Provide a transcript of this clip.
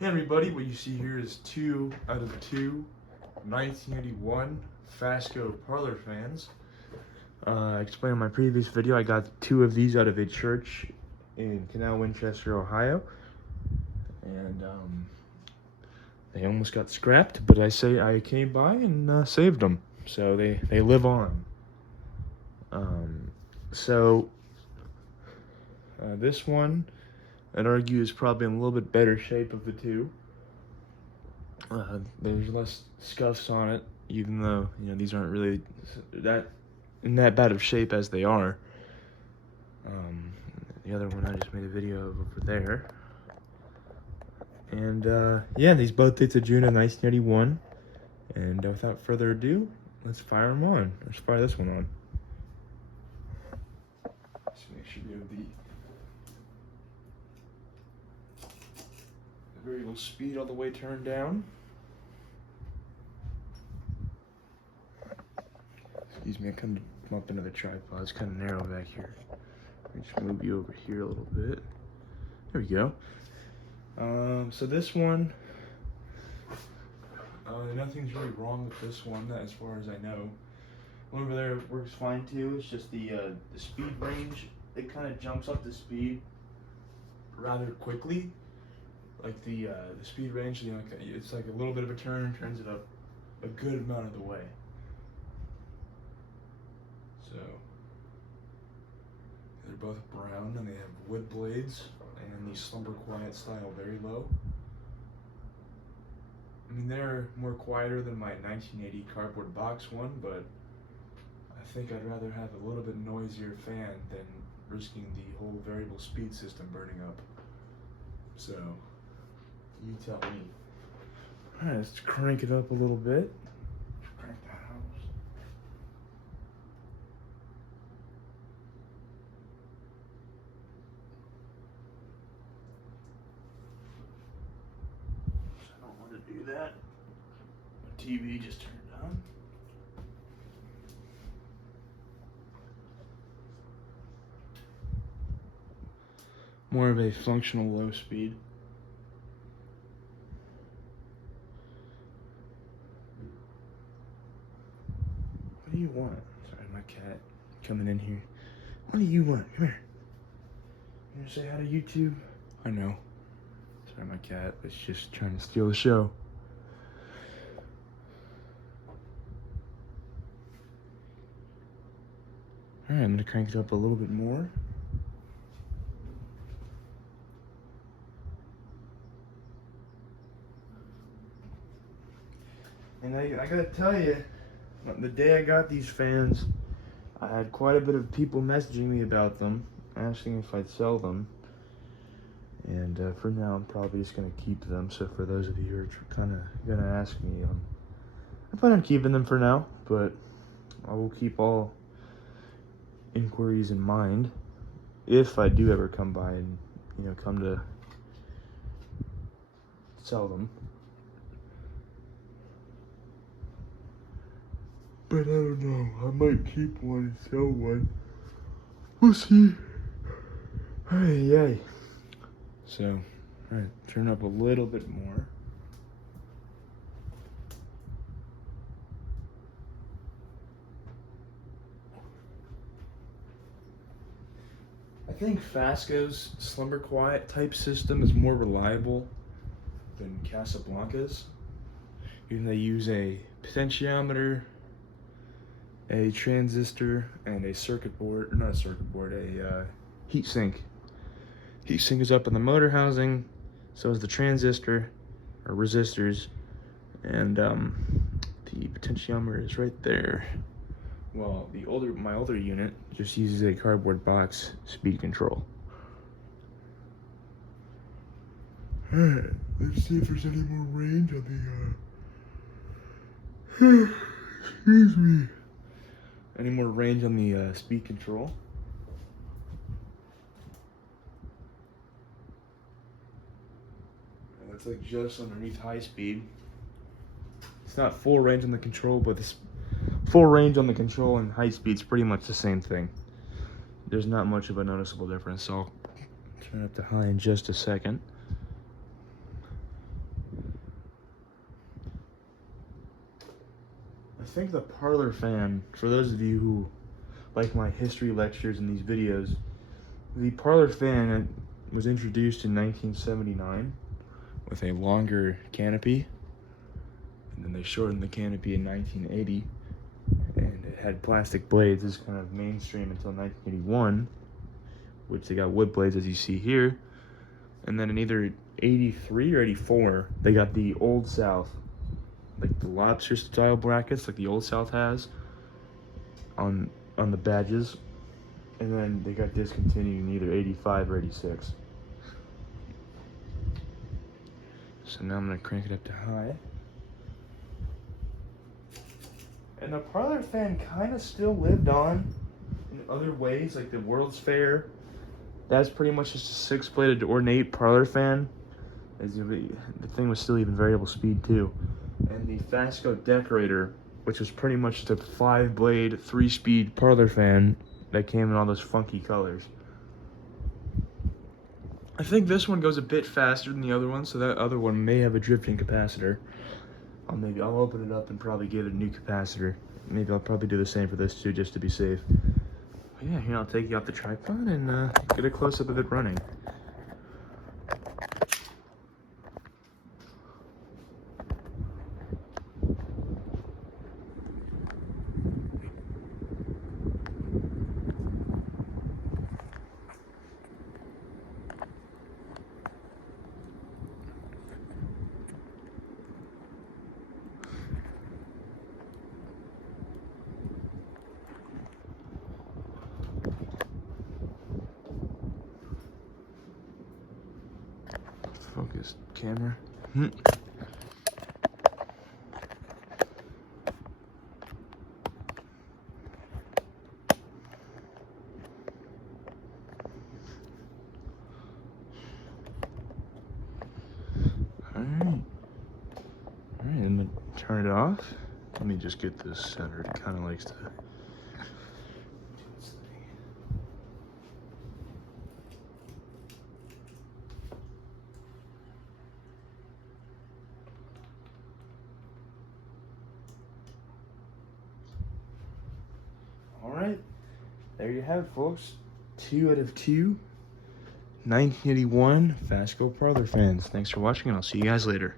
Hey everybody, what you see here is 2 out of 2 1981 Fasco Parlor fans. I explained in my previous video I got 2 of these out of a church in Canal Winchester, Ohio. And they almost got scrapped, but I came by and saved them. So they live on. This one, I'd argue, is probably in a little bit better shape of the two. There's less scuffs on it, even though these aren't really in that bad of shape as they are. The other one I just made a video of over there. And yeah, these both date to June of 1981. And without further ado, let's fire them on. Let's fire this one on. Just make sure we have the variable speed all the way turned down. Excuse me, I come up into the tripod. It's kind of narrow back here. Let me just move you over here a little bit. There we go. So this one, nothing's really wrong with this one as far as I know. One over there works fine too. It's just the speed range. It kind of jumps up the speed rather quickly. Like the speed range, it's like a little bit of a turn, turns it up a good amount of the way. So they're both brown and they have wood blades and the slumber quiet style very low. I mean, they're more quieter than my 1980 cardboard box one, but I think I'd rather have a little bit noisier fan than risking the whole variable speed system burning up. So you tell me. Alright, let's crank it up a little bit. Crank that house. I don't want to do that. My TV just turned on. More of a functional low speed. What do you want? Sorry, my cat coming in here. What do you want? Come here. You gonna say hi to YouTube? I know. Sorry, my cat is just trying to steal the show. Alright, I'm gonna crank it up a little bit more. And I gotta tell you, the day I got these fans, I had quite a bit of people messaging me about them, asking if I'd sell them. And for now, I'm probably just gonna keep them. So for those of you who are kind of gonna ask me, I plan on keeping them for now, but I will keep all inquiries in mind if I do ever come by and come to sell them. But I don't know, I might keep one and sell one. We'll see. Yay. So, alright, turn up a little bit more. I think Fasco's slumber quiet type system is more reliable than Casablanca's. Even they use a potentiometer, a transistor, and a circuit board, or not a circuit board, a heat sink. Heat sink is up in the motor housing, so is the transistor, or resistors, and the potentiometer is right there. Well, my older unit just uses a cardboard box speed control. Alright, let's see if there's any more range on the excuse me. Any more range on the speed control? That's like just underneath high speed. It's not full range on the control, but this full range on the control and high speed's pretty much the same thing. There's not much of a noticeable difference, so I'll turn it up to high in just a second. think the Parlor fan, for those of you who like my history lectures and these videos, the Parlor fan was introduced in 1979 with a longer canopy, and then they shortened the canopy in 1980, and it had plastic blades. This is kind of mainstream until 1981, which they got wood blades as you see here, and then in either 83 or 84 they got the Old South, like the lobster style brackets like the Old South has on the badges, and then they got discontinued in either 85 or 86. So now I'm gonna crank it up to high. And the Parlor fan kind of still lived on in other ways, like the World's Fair. That's pretty much just a 6-bladed ornate Parlor fan. The thing was still even variable speed too. And the Fasco Decorator, which was pretty much the 5-blade, 3-speed Parlor fan that came in all those funky colors. I think this one goes a bit faster than the other one, so that other one may have a drifting capacitor. I'll open it up and probably give it a new capacitor. Maybe I'll probably do the same for this too, just to be safe. But yeah, here I'll take you off the tripod and get a close-up of it running. Focus camera. Alright, I'm gonna turn it off. Let me just get this centered. It kind of likes to. Alright, there you have it, folks. 2 out of 2 1981 Fasco Parlor fans. Thanks for watching, and I'll see you guys later.